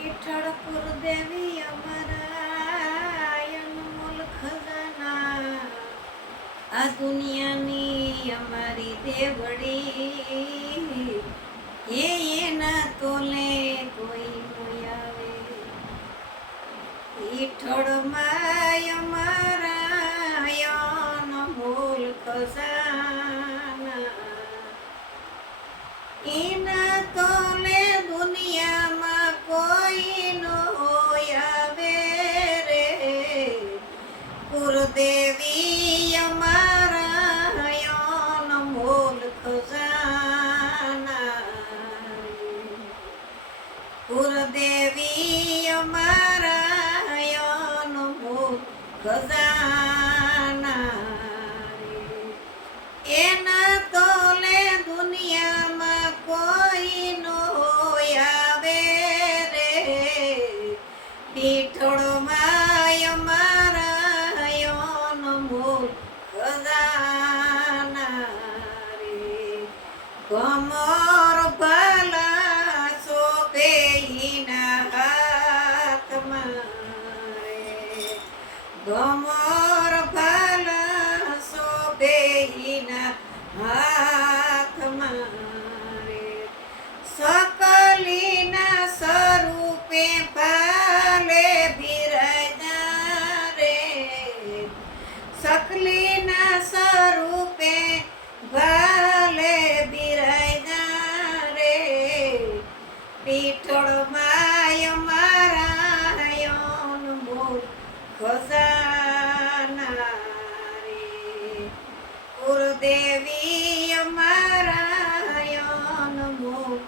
વિઠ્ઠળ કુળદેવી અમારા અનમોલ ખજાના, આ દુનિયાની અમારી દેવડી, એના તોલે કોઈ ન આવે. વિઠ્ઠળ માય અમારા અનમોલ ખજાના, એના તોલે દુનિયામાં કોઈ નો આવે રે. કુળદેવી અમારા અનમોલ ખજાના, કુળદેવી અમારા અનમોલ ખજાના, એના તોલે દુનિયામાં કોઈ નો આવે રે. વિઠ્ઠળ માય અમારા અનમોલ ખજાના રે. કમર ભલા શોભે ઈના હાથમાં રે, કમર ભલા શોભે ઈના હાથમાં રે. સકલીના સ્વરૂપે ભાલે બિરાજા રે, સકલીના સ્વરૂપે ભાલે બિરાજા રે. વિઠ્ઠળ માય અમારા અનમોલ ખજાના રે. કુળદેવી અમારા અનમોલ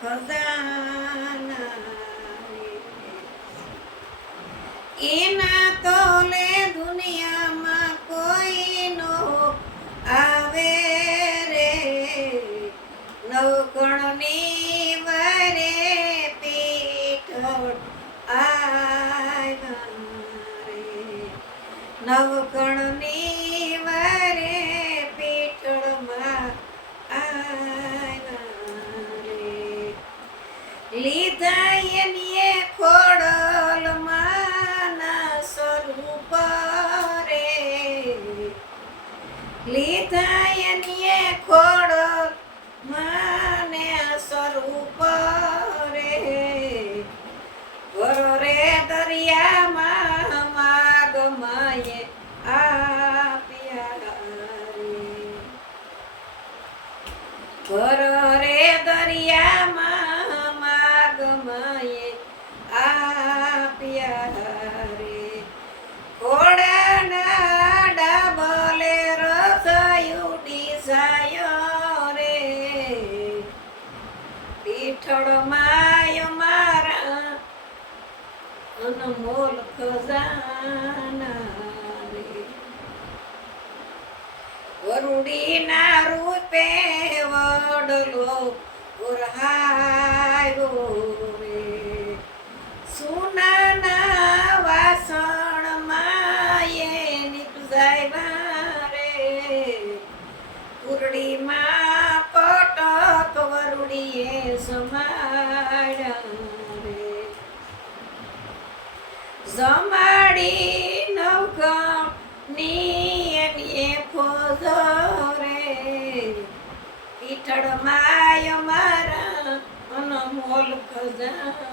ખજાના રે. એના તોલે દુનિયામાં કોઈ નો આવે રે. નવગણની વારે પીઠળ આવ્યા રે, નવગણની વારે પીઠળમાં આવ્યા રે. લીધા એનીએ ખોડલમાંના સ્વરૂપ રે, લીધા એનીએ ખોડલ માને સ્વરૂપ રે. ઘર રે દરિયામાં માગમાએ આપ્યા રે, ઘર રે દરિયામાં માગમાએ આપ્યા રે. ઘોડાના ડાબલે રસાયુડી સાયો રે. વિઠ્ઠળ માય મારા અનમોલ ખજાના રે. વરુડીના રૂપે વડલો ઉરહાયો રે. સોનાના વાસણમાં એ નિપજાવ્યા રે. કુરડીમાં પટક વરુડીએ સમાડ્યા રે. જમાડી નવગણની એની ફોજો રે. વિઠ્ઠળ માય મારા અનમોલ ખજાના.